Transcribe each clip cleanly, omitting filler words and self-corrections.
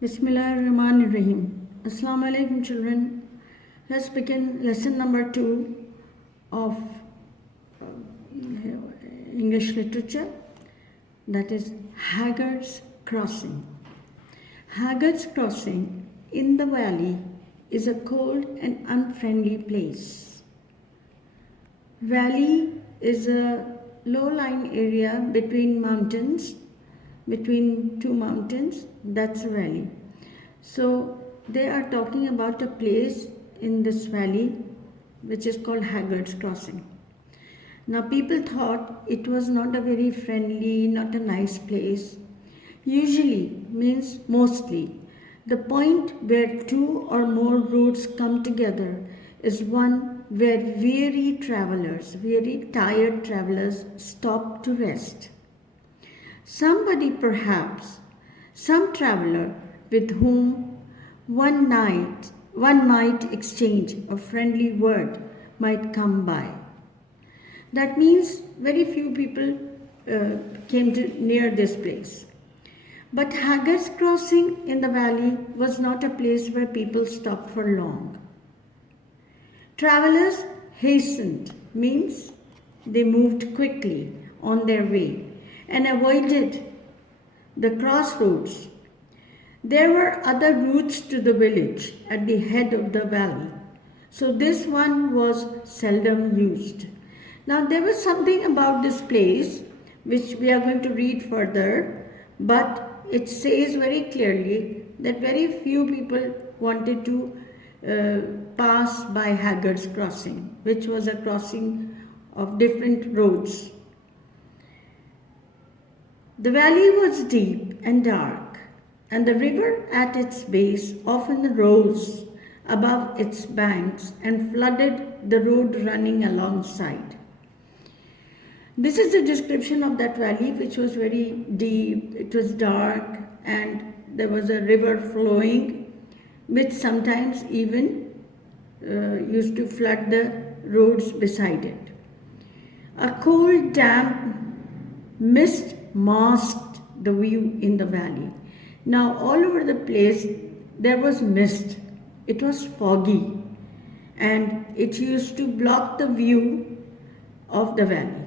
Bismillahirrahmanirrahim. Assalamu alaikum, children. Let's begin lesson number 2 of English literature, that is Haggard's Crossing. Haggard's Crossing in the valley is a cold and unfriendly place. Valley is a low-lying area between two mountains. That's a valley. So they are talking about a place in this valley which is called Haggard's Crossing. Now people thought it was not a very friendly, not a nice place. Usually means mostly. The point where two or more roads come together is one where very tired travelers, stop to rest. Somebody perhaps, some traveler with whom one might exchange a friendly word might come by. That means very few people came near this place. But Haggard's Crossing in the valley was not a place where people stopped for long. Travelers hastened, means they moved quickly on their way and avoided the crossroads. There were other routes to the village at the head of the valley, so this one was seldom used. Now there was something about this place which we are going to read further, but it says very clearly that very few people wanted to pass by Haggard's Crossing, which was a crossing of different roads. The valley was deep and dark, and the river at its base often rose above its banks and flooded the road running alongside. This is a description of that valley, which was very deep, it was dark, and there was a river flowing, which sometimes even used to flood the roads beside it. A cold, damp mist masked the view in the valley. Now, all over the place, there was mist. It was foggy, and it used to block the view of the valley.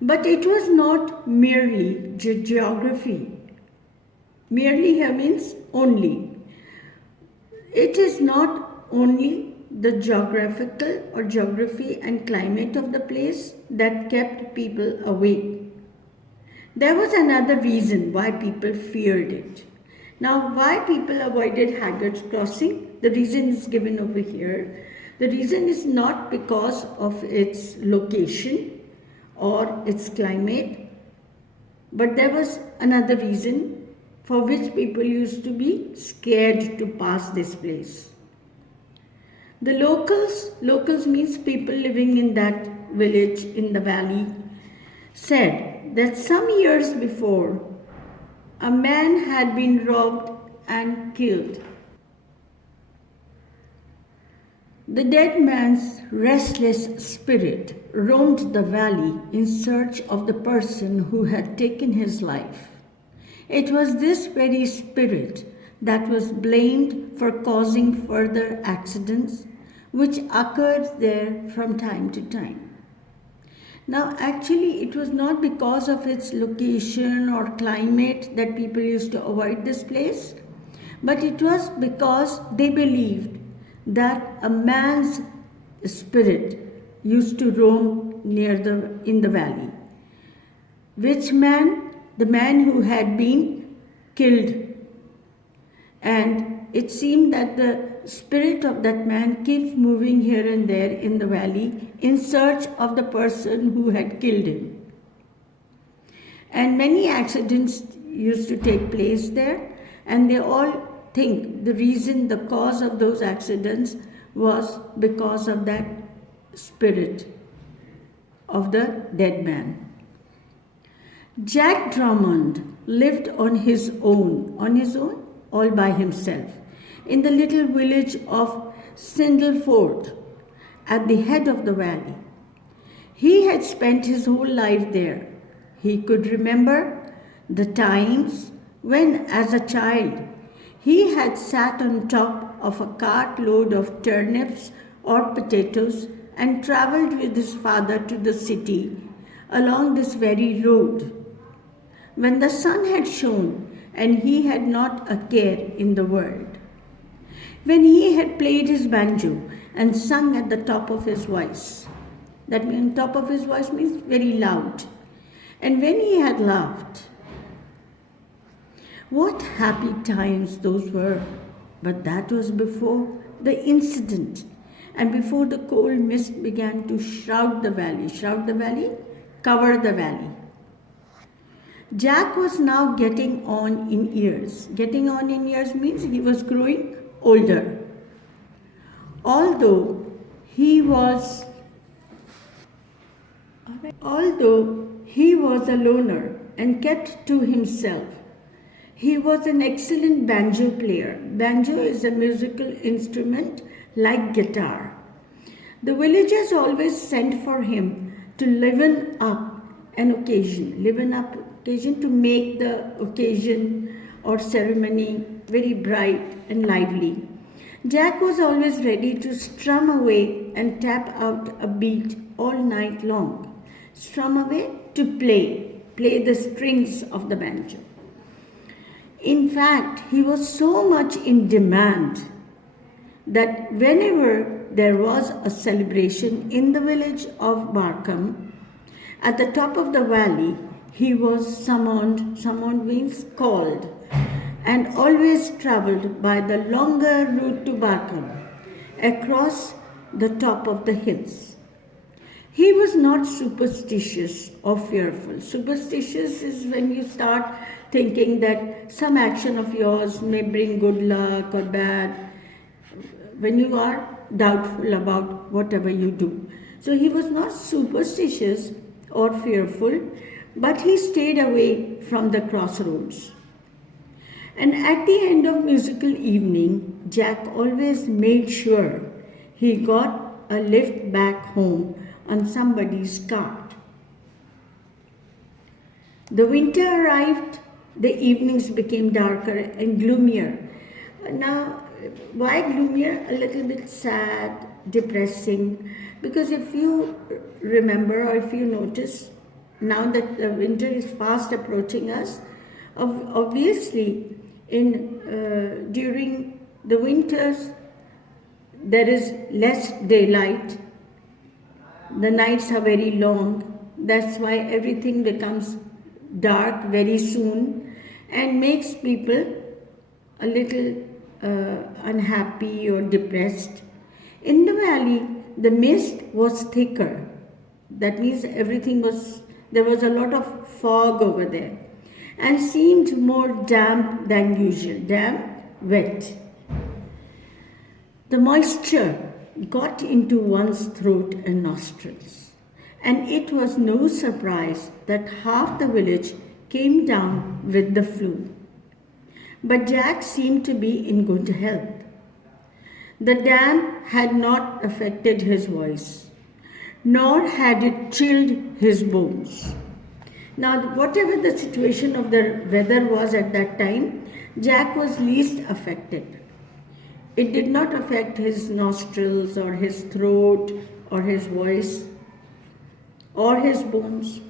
But it was not merely geography. Merely here means only. It is not only the geography and climate of the place that kept people awake. There was another reason why people feared it. Now, why people avoided Haggard's Crossing? The reason is given over here. The reason is not because of its location or its climate, but there was another reason for which people used to be scared to pass this place. The locals means people living in that village in the valley, said that some years before a man had been robbed and killed. The dead man's restless spirit roamed the valley in search of the person who had taken his life. It was this very spirit that was blamed for causing further accidents which occurred there from time to time. Now, actually, it was not because of its location or climate that people used to avoid this place, but it was because they believed that a man's spirit used to roam in the valley. Which man? The man who had been killed. And it seemed that the spirit of that man keeps moving here and there in the valley in search of the person who had killed him. And many accidents used to take place there, and they all think the cause of those accidents was because of that spirit of the dead man. Jack Drummond lived on his own, all by himself, in the little village of Sindleford at the head of the valley. He had spent his whole life there. He could remember the times when, as a child, he had sat on top of a cartload of turnips or potatoes and travelled with his father to the city along this very road. When the sun had shone and he had not a care in the world. When he had played his banjo and sung at the top of his voice. That means top of his voice means very loud. And when he had laughed. What happy times those were. But that was before the incident and before the cold mist began to shroud the valley. Shroud the valley? Cover the valley. Jack was now getting on in years. Getting on in years means he was growing older. Although he was a loner and kept to himself, he was an excellent banjo player. Banjo is a musical instrument like guitar. The villagers always sent for him to liven up occasion to make the occasion or ceremony very bright and lively. Jack was always ready to strum away and tap out a beat all night long. Strum away to play the strings of the banjo. In fact, he was so much in demand that whenever there was a celebration in the village of Barkham, at the top of the valley, he was summoned means called, and always travelled by the longer route to Barkham, across the top of the hills. He was not superstitious or fearful. Superstitious is when you start thinking that some action of yours may bring good luck or bad, when you are doubtful about whatever you do. So he was not superstitious or fearful, but he stayed away from the crossroads. And at the end of musical evening, Jack always made sure he got a lift back home on somebody's cart. The winter arrived, the evenings became darker and gloomier. Now, why gloomier? A little bit sad, depressing, because if you remember or if you notice, now that the winter is fast approaching us, obviously during the winters there is less daylight, the nights are very long, that's why everything becomes dark very soon and makes people a little unhappy or depressed. In the valley, the mist was thicker. That means there was a lot of fog over there and seemed more damp than usual. Damp, wet. The moisture got into one's throat and nostrils, and it was no surprise that half the village came down with the flu. But Jack seemed to be in good health. The damp had not affected his voice, nor had it chilled his bones. Now, whatever the situation of the weather was at that time, Jack was least affected. It did not affect his nostrils or his throat or his voice or his bones.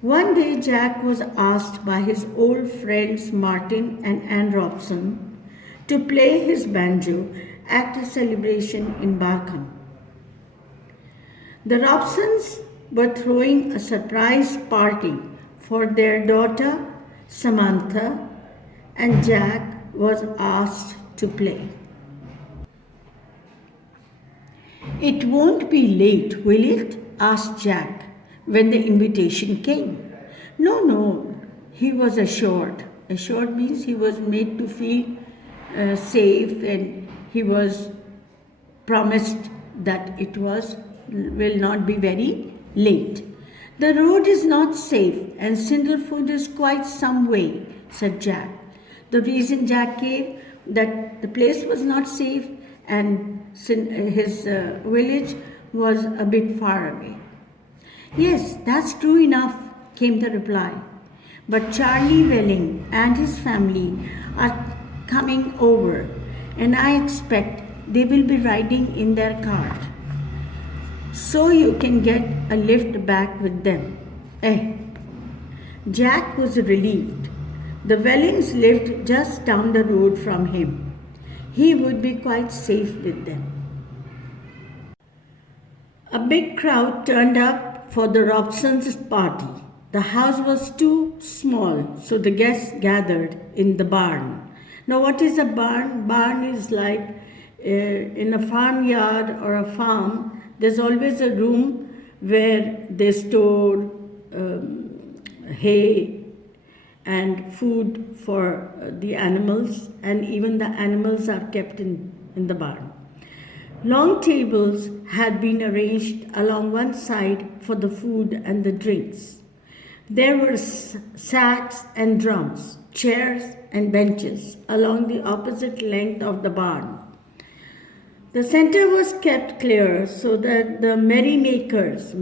One day, Jack was asked by his old friends Martin and Anne Robson to play his banjo at a celebration in Barkham. The Robertsons were throwing a surprise party for their daughter Samantha, and Jack was asked to play. "It won't be late, will it?" asked Jack when the invitation came. No, he was assured. Assured means he was made to feel safe, and he was promised that it will not be very late. "The road is not safe and Sindlefoot is quite some way," said Jack. The reason Jack gave that the place was not safe and his village was a bit far away. "Yes, that's true enough," came the reply. But Charlie Welling and his family are coming over, and I expect they will be riding in their car. So you can get a lift back with them. Eh. Jack was relieved. The Wellings lived just down the road from him. He would be quite safe with them. A big crowd turned up for the Robertsons' party. The house was too small, so the guests gathered in the barn. Now, what is a barn? Barn is like in a farmyard or a farm, there's always a room where they store hay and food for the animals, and even the animals are kept in the barn. Long tables had been arranged along one side for the food and the drinks. There were sacks and drums, chairs and benches along the opposite length of the barn. The center was kept clear so that the merrymakers,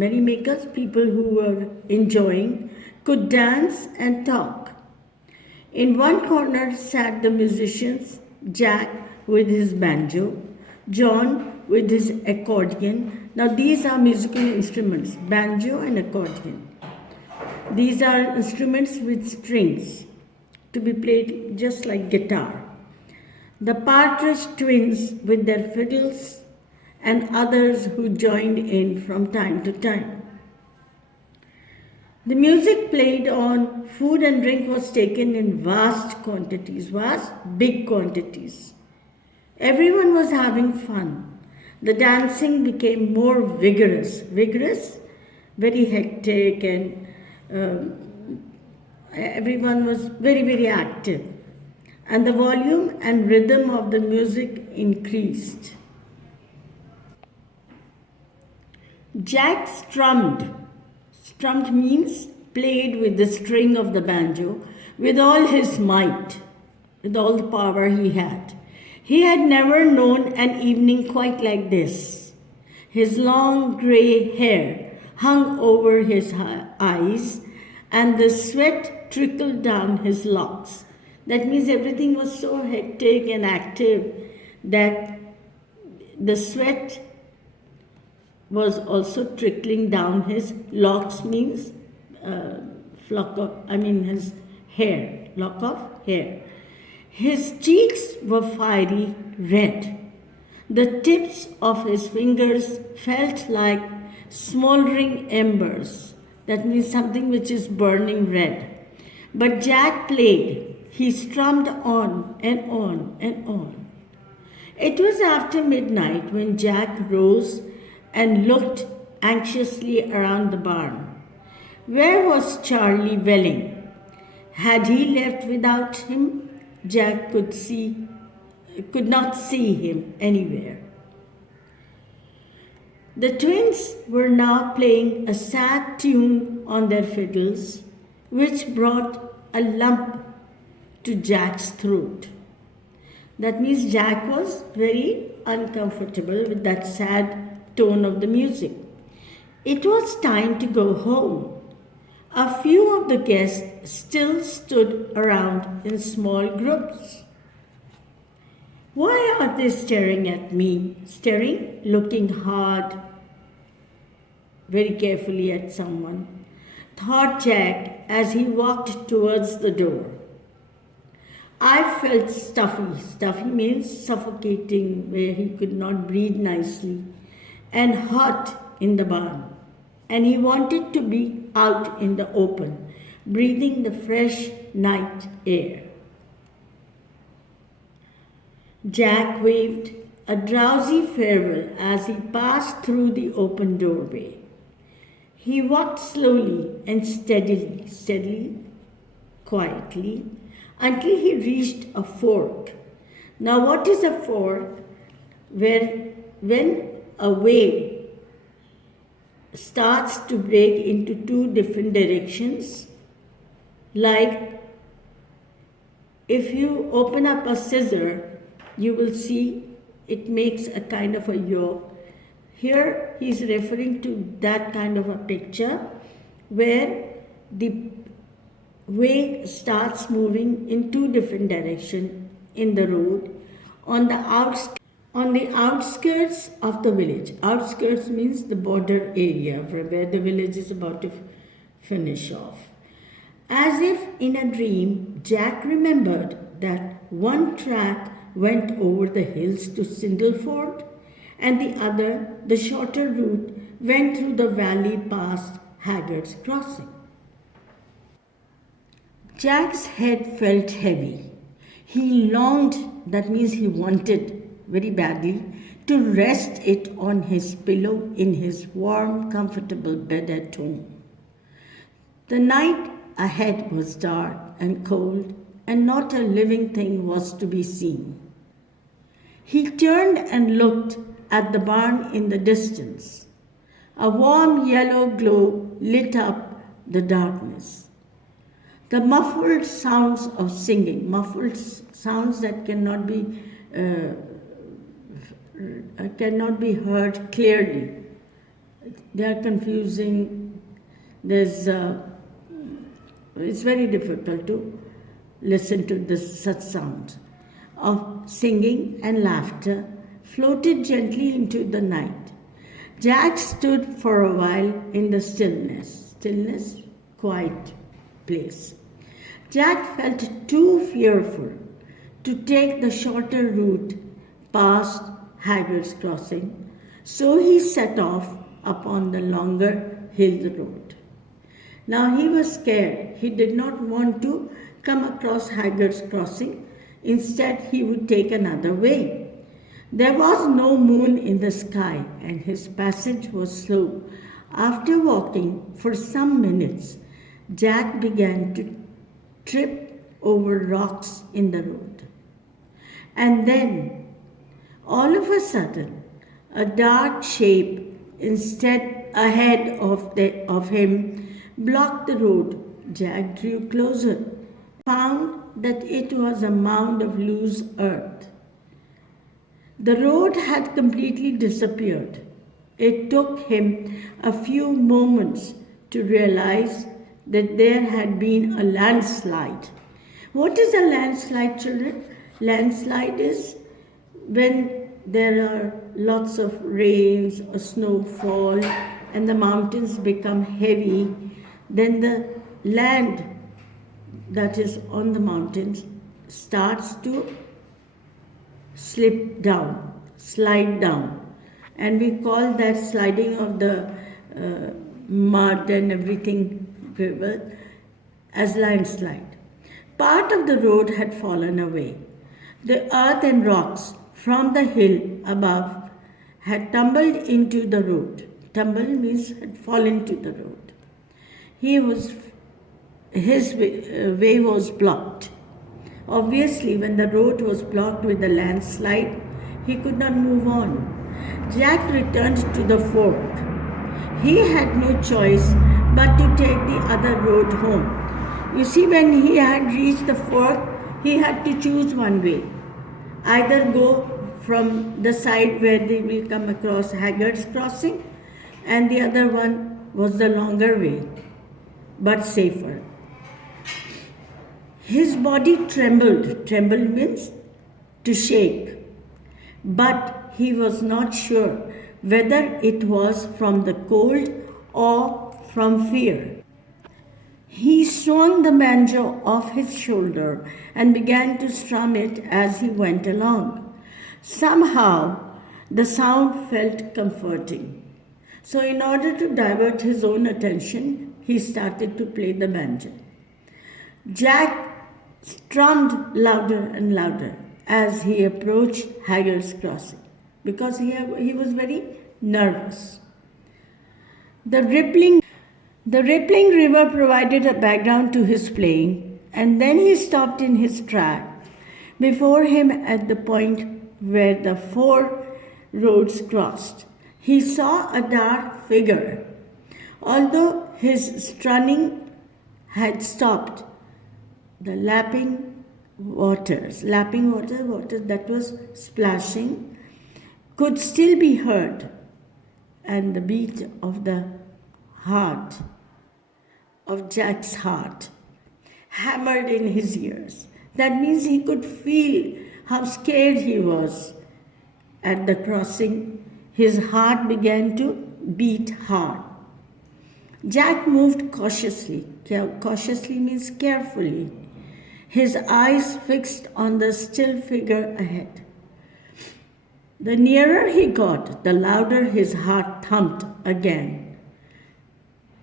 people who were enjoying, could dance and talk. In one corner sat the musicians, Jack with his banjo, John with his accordion. Now these are musical instruments, banjo and accordion. These are instruments with strings to be played just like guitar. The Partridge twins with their fiddles and others who joined in from time to time. The music played on, food and drink was taken in vast quantities, big quantities. Everyone was having fun. The dancing became more vigorous, very hectic, and everyone was very, very active. And the volume and rhythm of the music increased. Jack strummed. Strummed means played with the string of the banjo with all his might, with all the power he had. He had never known an evening quite like this. His long gray hair hung over his eyes, and the sweat trickled down his locks. That means everything was so hectic and active that the sweat was also trickling down his locks, means his hair, lock of hair. His cheeks were fiery red. The tips of his fingers felt like smoldering embers. That means something which is burning red. But Jack played. He strummed on and on and on. It was after midnight when Jack rose and looked anxiously around the barn. Where was Charlie Welling? Had he left without him? Jack could not see him anywhere. The twins were now playing a sad tune on their fiddles, which brought a lump to Jack's throat. That means Jack was very uncomfortable with that sad tone of the music. It was time to go home. A few of the guests still stood around in small groups. Why are they staring at me? Staring, looking hard, very carefully at someone, thought Jack as he walked towards the door. I felt stuffy. Stuffy means suffocating, where he could not breathe nicely, and hot in the barn. And he wanted to be out in the open, breathing the fresh night air. Jack waved a drowsy farewell as he passed through the open doorway. He walked slowly and steadily, quietly, until he reached a fork. Now, what is a fork? When a way starts to break into two different directions, like if you open up a scissor, you will see it makes a kind of a yoke. Here he is referring to that kind of a picture where the way starts moving in two different directions in the road on the outskirts of the village. Outskirts means the border area where the village is about to finish off. As if in a dream, Jack remembered that one track went over the hills to Sindleford, and the other, the shorter route, went through the valley past Haggard's Crossing. Jack's head felt heavy. He longed, that means he wanted very badly, to rest it on his pillow in his warm, comfortable bed at home. The night ahead was dark and cold, and not a living thing was to be seen. He turned and looked at the barn in the distance. A warm yellow glow lit up the darkness. The muffled sounds of singing, muffled sounds that cannot be heard clearly. They are confusing. It's very difficult to listen to such sounds of singing and laughter floated gently into the night. Jack stood for a while in the stillness, quiet place. Jack felt too fearful to take the shorter route past Haggard's Crossing, so he set off upon the longer hill road. Now he was scared. He did not want to come across Haggard's Crossing. Instead, he would take another way. There was no moon in the sky, and his passage was slow. After walking for some minutes, Jack began to trip over rocks in the road. And then, all of a sudden, a dark shape instead ahead of him blocked the road. Jack drew closer, found that it was a mound of loose earth. The road had completely disappeared. It took him a few moments to realize that there had been a landslide. What is a landslide, children? Landslide is when there are lots of rains or snowfall and the mountains become heavy, then the land that is on the mountains starts to slide down. And we call that sliding of the mud and everything as landslide. Part of the road had fallen away. The earth and rocks from the hill above had tumbled into the road. Tumble means had fallen to the road. His way was blocked. Obviously, when the road was blocked with the landslide, he could not move on. Jack returned to the fork. He had no choice but to take the other road home. You see, when he had reached the fork, he had to choose one way. Either go from the side where they will come across Haggard's Crossing, and the other one was the longer way, but safer. His body trembled. Tremble means to shake. But he was not sure whether it was from the cold or from fear. He swung the banjo off his shoulder and began to strum it as he went along. Somehow, the sound felt comforting. So, in order to divert his own attention, he started to play the banjo. Jack strummed louder and louder as he approached Haggard's Crossing because he was very nervous. The rippling river provided a background to his playing, and then he stopped in his track before him at the point where the four roads crossed. He saw a dark figure. Although his strumming had stopped, the lapping water that was splashing could still be heard, and the beat of the heart, of Jack's heart. hammered in his ears. That means he could feel how scared he was. At the crossing, his heart began to beat hard. Jack moved cautiously. Cautiously means carefully. His eyes fixed on the still figure ahead. The nearer he got, the louder his heart thumped again.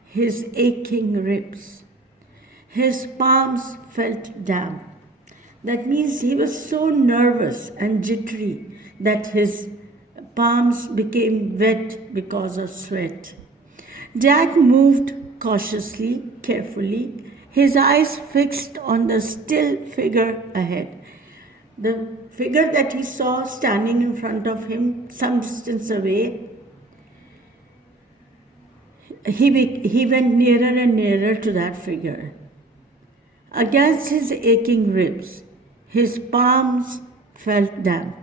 His aching ribs. His palms felt damp. That means he was so nervous and jittery that his palms became wet because of sweat. Jack moved cautiously, carefully, his eyes fixed on the still figure ahead. The figure that he saw standing in front of him, some distance away, he went nearer and nearer to that figure. Against his aching ribs, his palms felt damp.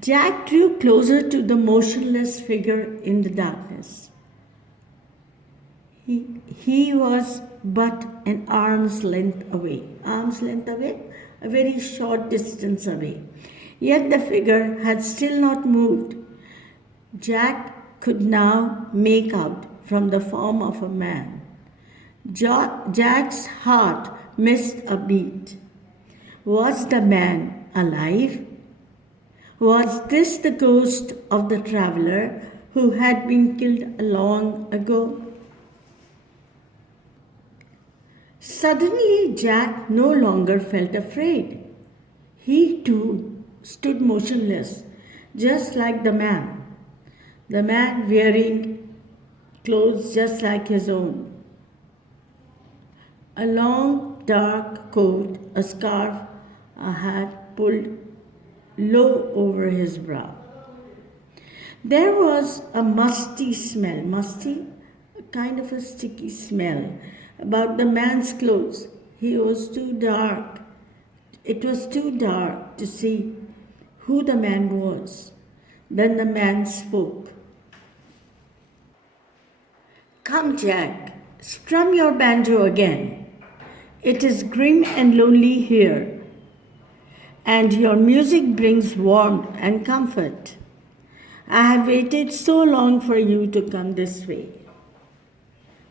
Jack drew closer to the motionless figure in the darkness. He was but an arm's length away. Arm's length away? A very short distance away. Yet the figure had still not moved. Jack could now make out from the form of a man. Jack's heart missed a beat. Was the man alive? Was this the ghost of the traveler who had been killed long ago? Suddenly, Jack no longer felt afraid. He too stood motionless, just like the man wearing clothes just like his own. A long, dark coat, a scarf, a hat pulled low over his brow. There was a musty smell, a kind of a sticky smell about the man's clothes. He was too dark. It was too dark to see who the man was. Then the man spoke. "Come, Jack, strum your banjo again. It is grim and lonely here, and your music brings warmth and comfort. I have waited so long for you to come this way.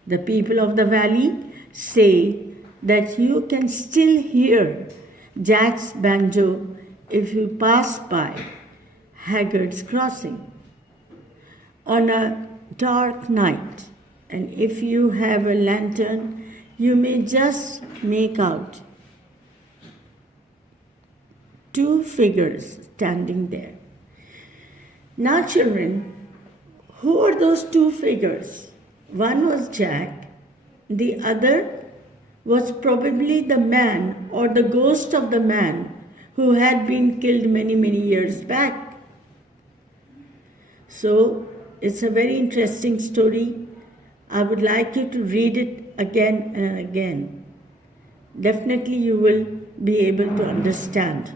The people of the valley say that you can still hear Jack's banjo if you pass by Haggard's Crossing on a dark night, and if you have a lantern, you may just make out two figures standing there." Now, children, who are those two figures? One was Jack, the other was probably the man or the ghost of the man who had been killed many, many years back. So, it's a very interesting story. I would like you to read it again and again. Definitely you will be able to understand.